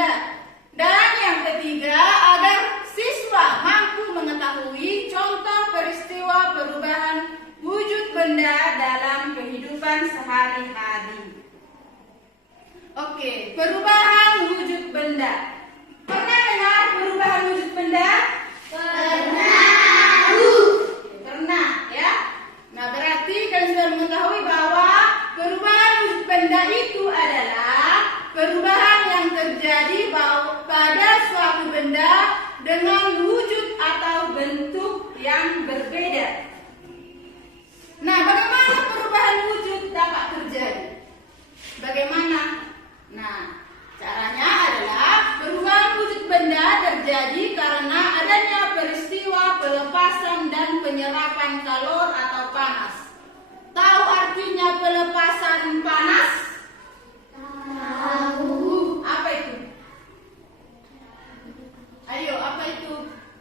benda. Dan yang ketiga, agar siswa mampu mengetahui contoh peristiwa perubahan wujud benda dalam kehidupan sehari-hari. Oke, perubahan wujud benda. Pernah dengar perubahan wujud benda? Pernah ya. Nah, berarti kalian sudah mengetahui bahwa perubahan wujud benda itu adalah perubahan yang terjadi pada suatu benda dengan wujud atau bentuk yang berbeda. Nah, bagaimana perubahan wujud dapat terjadi? Bagaimana? Nah, caranya adalah perubahan wujud benda terjadi karena adanya peristiwa pelepasan dan penyerapan kalor atau panas. Tahu artinya pelepasan panas? Tahu. Apa itu? Ayo, apa itu?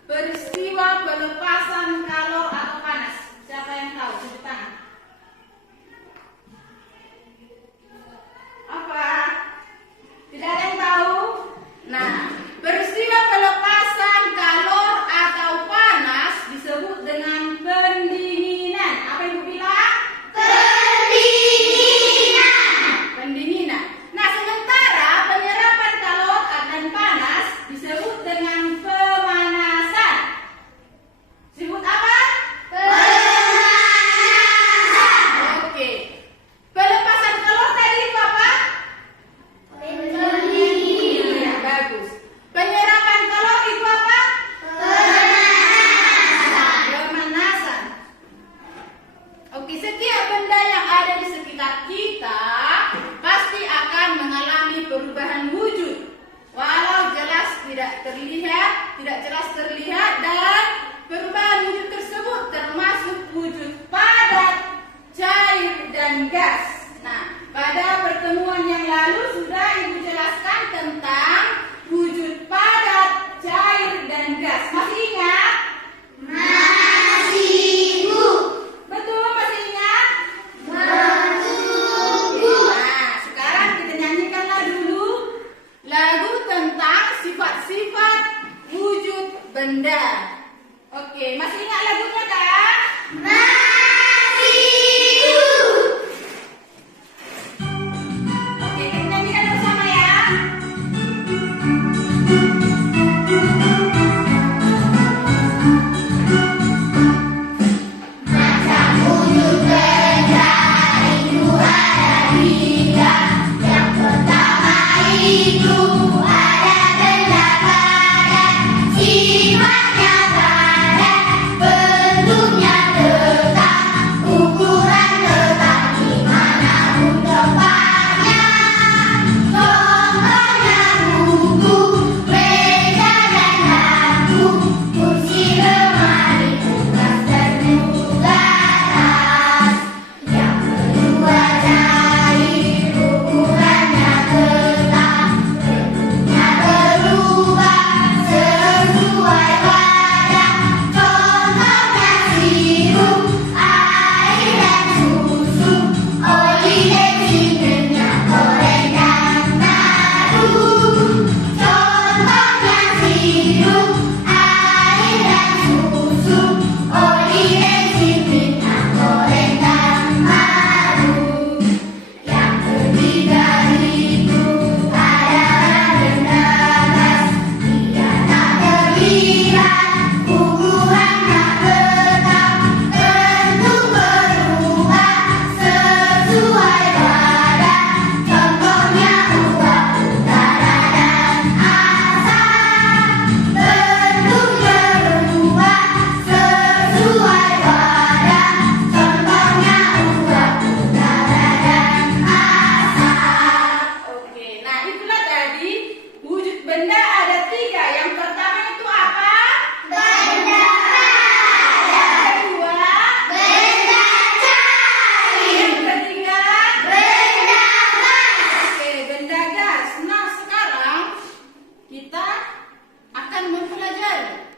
Peristiwa pelepasan kalor atau panas. Siapa yang tahu? Tunjuk tangan. Apa? Tidak ada yang tahu? Nah, peristiwa pelepasan kalor atau panas disebut dengan pendinginan. Apa Ibu bilang? Pendinginan. Nah, sementara penyerapan kalor dan panas disebut dengan pemanasan. Disebut apa? Oke. Pelepasan kalor tadi itu apa? Iya, bagus. Penyerapan kalor itu apa? Pemanasan. Oke, setiap benda yang ada di sekitar kita pasti akan mengalami perubahan wujud. Walau jelas tidak jelas terlihat dan perubahan wujud tersebut termasuk wujud padat, cair, dan gas. Nah, pada pertemuan yang lalu sudah Ibu jelaskan tentang wujud padat, cair, dan gas. Masih ingat? Masih, Bu. Betul, masih ingat? Betul, Bu. Oke, nah, sekarang kita nyanyikanlah dulu lagu tentang sifat-sifat wujud benda. Oke, masih ingat lagunya kan? Masih, Bu. Oke, kita nyanyikan bersama ya. Macam wujud benda itu ada tiga. Yang pertama itu ada benda padat, sifatnya padat, bentuknya tetap, ukuran tetap dimanapun tempatnya. Contohnya buku, meja dan lampu, kursi, lemari, kulkas dan juga tas. Yang kedua cair, ukurannya tetap, bentuknya berubah sesuai wadah. Contohnya sirup, air dan susu, oli, bensin, minyak goreng dan madu. Contohnya sirup, air dan susu, oli, bensin, minyak goreng dan madu. Yang ketiga itu adalah benda gas. Dia tak terlihat, ukurannya tetap, bentuk berubah sesuai wadah. Contohnya uap, udara, dan asap. Bentuknya berubah sesuai wadah. Contohnya uap, udara, dan asap. Oke, nah itulah tadi wujud benda ada tiga. Yang pertama itu apa? Benda Yang kedua, benda cair, yang ketiga, benda gas. oke, benda gas. Nah, sekarang kita akan mempelajari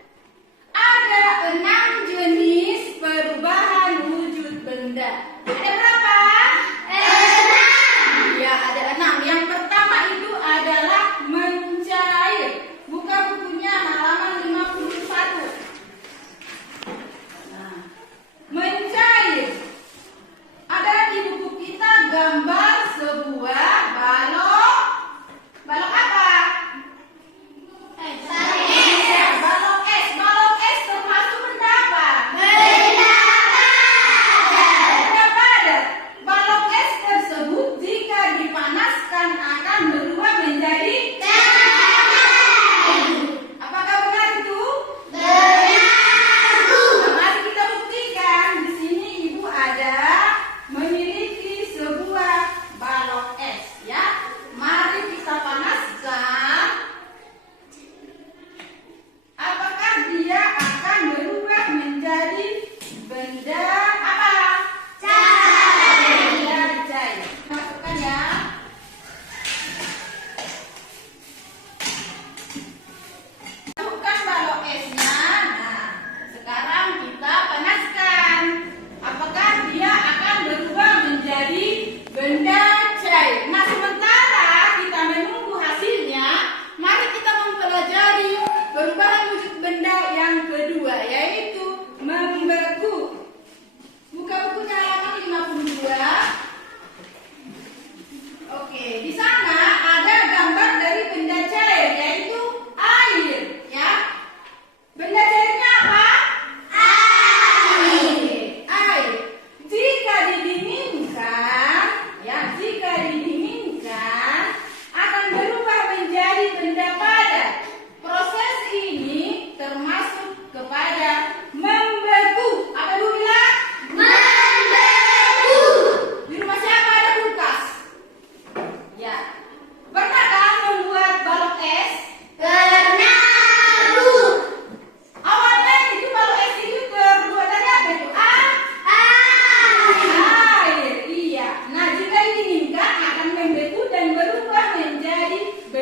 ada 6 jenis perubahan wujud benda. Ada berapa? 6. Ya, ada 6. Yang pertama itu adalah mencari.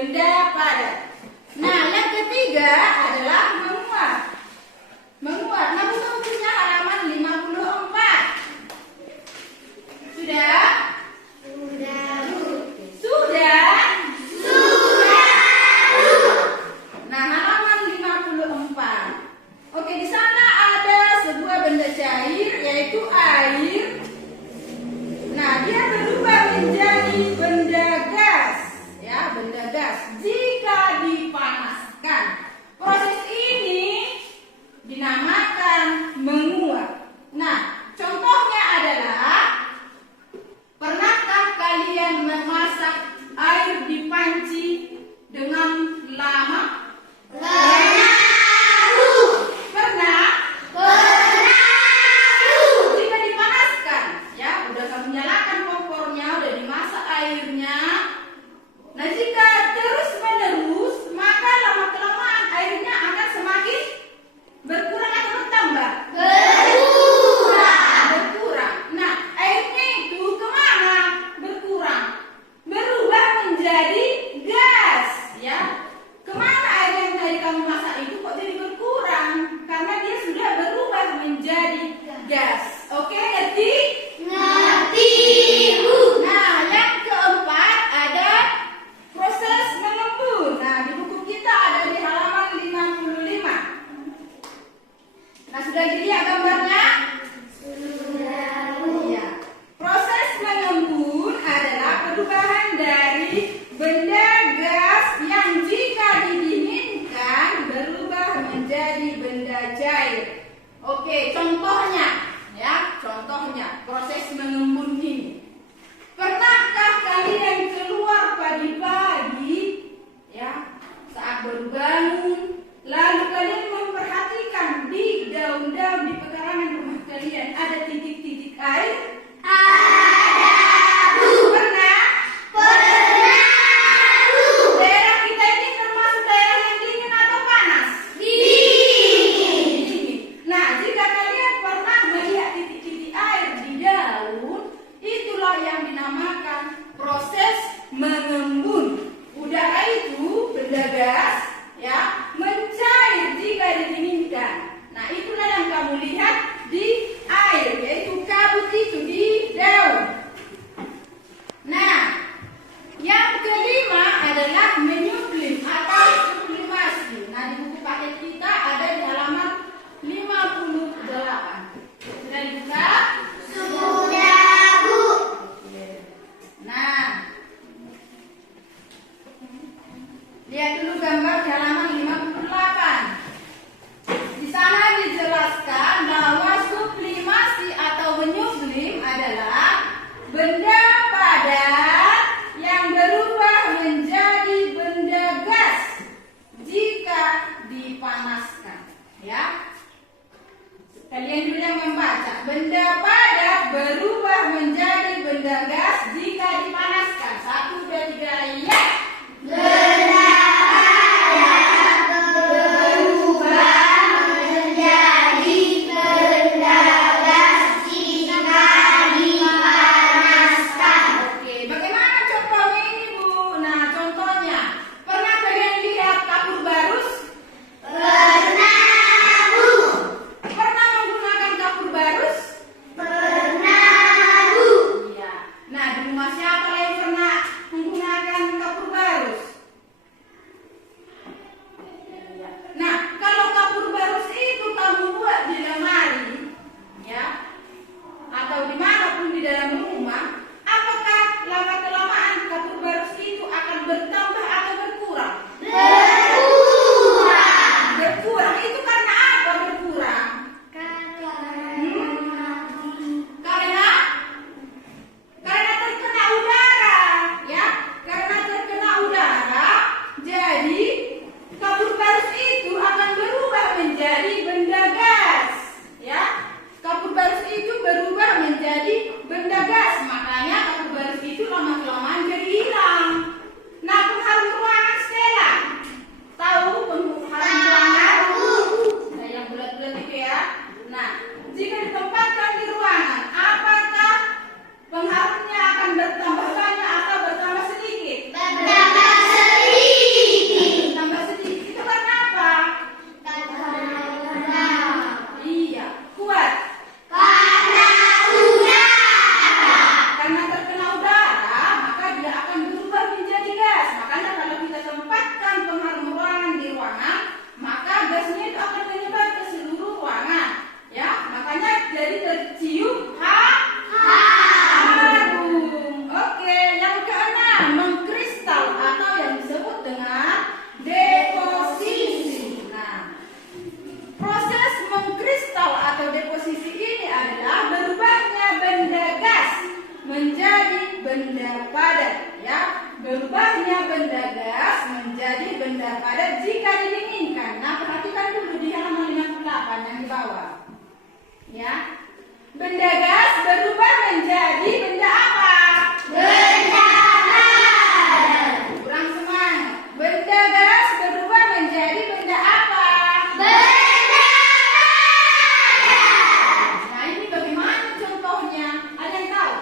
benda padat. Nah, yang ketiga adalah menguap. Menguap. Nah, buku-bukunya halaman 54. Sudah? Sudah? Nah, halaman 54. Oke, di sana ada sebuah benda cair yaitu air. Nah, dia berubah menjadi benda gas, ya, benda gas jika dipanaskan. Proses ini dinamakan menguap. Nah, contohnya adalah, pernahkah kalian memasak air di panci dengan lama? Pernah? Jika dipanaskan, ya, udah kamu nyalakan kompornya, udah dimasak airnya. Nah, jika terus menerus, maka lama kelamaan airnya akan semakin berkurang atau bertambah? Berkurang. Nah, airnya itu kemana berkurang? Berubah menjadi gas, ya. Kemana air yang tadi kamu masak itu kok jadi berkurang? Karena dia sudah berubah menjadi gas. Oke, ngerti? Nah, yang keempat ada proses mengembun. Nah, di buku kita ada di halaman 55. Nah, sudah dilihat gambarnya? Iya. Proses mengembun adalah perubahan dari benda gas yang jika didinginkan berubah menjadi benda cair. Oke, contohnya, ya, contohnya proses mengembun ini. Pernahkah kalian keluar pagi-pagi, ya, saat baru bangun, lalu kalian memperhatikan di daun-daun di pekarangan rumah kalian ada titik-titik air? Pernah? Daerah kita ini termasuk daerah yang dingin atau panas? Dingin. Nah, jika kalian pernah melihat titik-titik air di daun, itulah yang dinamakan proses mengembun. Udara itu benda gas, ya, mencair jika didinginkan. Nah, itulah yang kamu lihat di air, yaitu kabut itu di daun. Nah, yang kelima adalah menyublim atau sublimasi. Nah, di buku paket kita ada di halaman 58. Sudah dibuka? Nah, lihat dulu gambar di halaman 58. Di sana dijelaskan bahwa sublimasi atau menyublim adalah benda padat yang berubah menjadi benda gas jika dipanaskan, ya. Kalian dulu yang membaca. Benda padat berubah menjadi benda gas jika dipanaskan. 1, 2, 3, ya. Benda menjadi benda padat jika didinginkan. Nah, perhatikan dulu di halaman 58 yang di bawah. Ya. Benda gas berubah menjadi benda apa? Benda padat. Kurang semangat. Benda gas berubah menjadi benda apa? Benda padat. Nah, ini bagaimana contohnya? Ada yang tahu?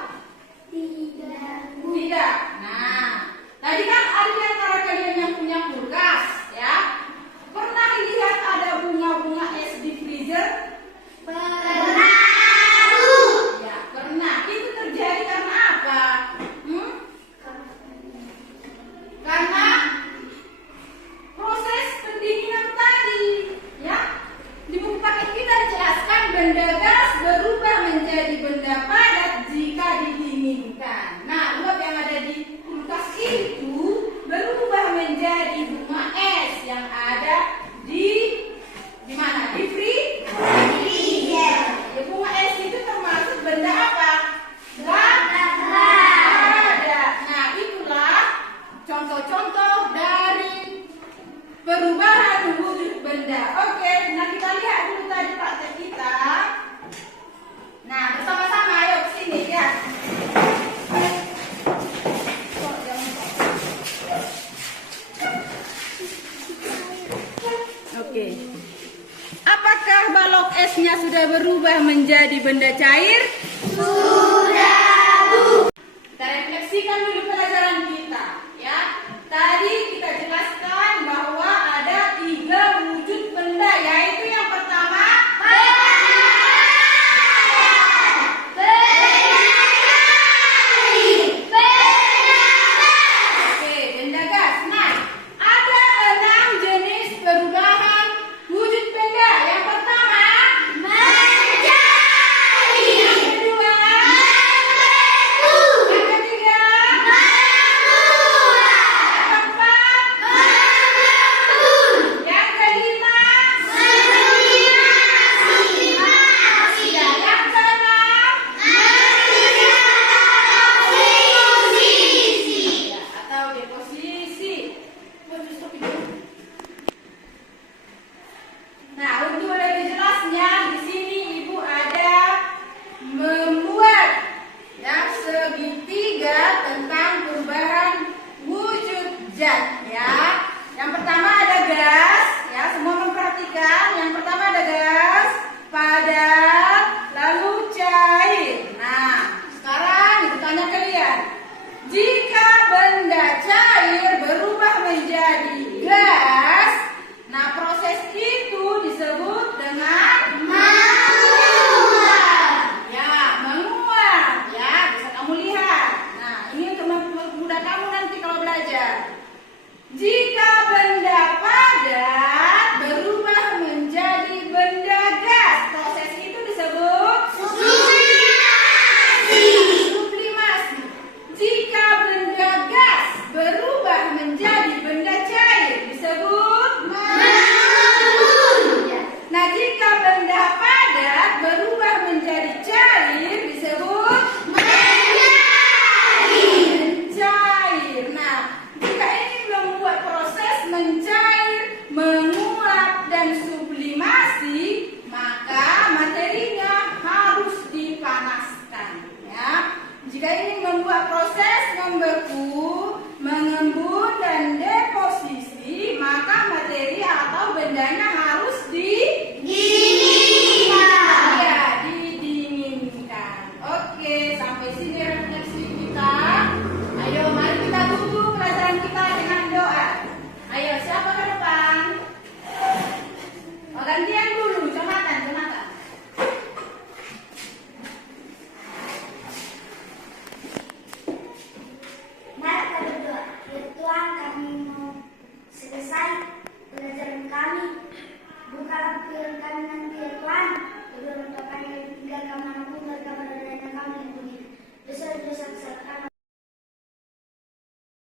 Tidak. Tidak. Nah, tadi kan ada di antara kalian yang punya kulkas, ya. Pernah lihat ada bunga-bunga es di freezer? Pernah. Ya, pernah. Itu terjadi karena apa? Karena proses pendinginan tadi, ya. Di buku paket kita dijelaskan benda gas berubah menjadi benda padat jika didinginkan. Nah, uap yang ada di kulkas itu berubah menjadi bunga es yang ada di mana? Di Freezer. ya, bunga es itu termasuk benda apa? Padat. Padat. Nah, itulah contoh-contoh dari perubahan wujud benda. Oke, nah kita lihat dulu tadi praktek kita. Nah, bersama-sama ayo ke sini ya. Oke. Apakah balok esnya sudah berubah menjadi benda cair? Sudah, Bu. Kita refleksikan dulu pelajaran kita, ya. Tadi